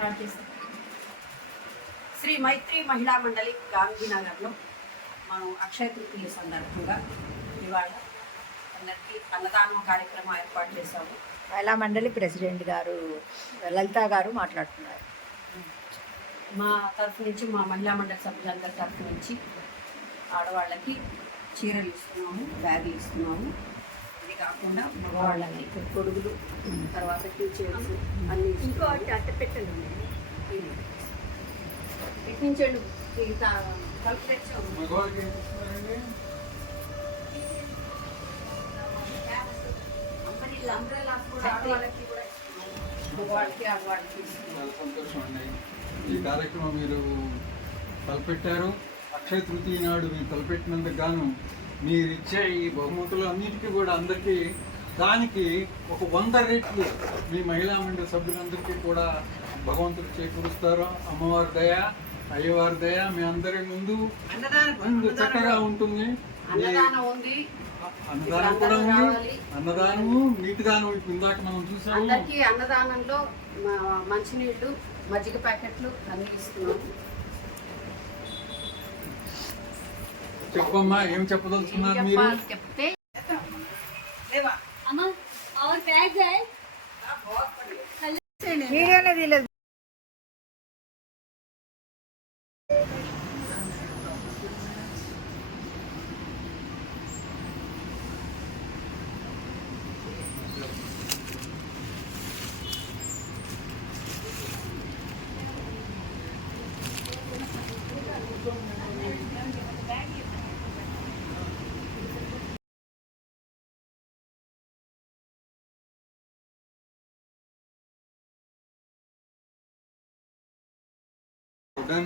Start చేస్తాం శ్రీ మైత్రి మహిళా మండలి గాంధీనగర్లో మనం అక్షయ తృతీయ సందర్భంగా ఇవాళ అందరికీ అన్నదానం కార్యక్రమం ఏర్పాటు చేశాము. మహిళా మండలి ప్రెసిడెంట్ గారు లలిత గారు మాట్లాడుతున్నారు. మా తరఫు నుంచి మా మహిళా మండలి సభ్యులందరి తరఫు నుంచి ఆడవాళ్ళకి చీరలు ఇస్తున్నాము బ్యాగులు ఇస్తున్నాము. కాకుండా మగవాళ్ళకి గొడుగులు తర్వాత టీచర్స్ అన్ని ఇంకో అట్ట పెట్టండి. పెట్టించండి సంతోషం అండి. ఈ కార్యక్రమం మీరు తలపెట్టారు. అక్షయ తృతీయ నాడు మీరు తలపెట్టినందుకు గాను మీరు ఇచ్చే ఈ బహుమతులు అన్నిటికీ కూడా అందరికీ దానికి ఒక వంద రెట్లు మీ మహిళా మండలి సభ్యులందరికీ కూడా భగవంతుడు చేకూరుస్తారు. అమ్మవారి దయ అయ్యవారి దయ మీ అందరి ముందు చక్కగా ఉంటుంది. అన్నదానం కూడా ఉంది. అన్నదానము నీటి దానం ఇందాక మనం చూసాము. అందరికీ అన్నదానంలో మంచినీళ్ళు మజ్జిగ ప్యాకెట్లు అన్ని ఇస్తున్నాము. చెప్పమ్మా ఏం చెప్పదలుచుకున్నారు మీరు? చెప్తే? వీడియోనే తీయలేదు. Dan.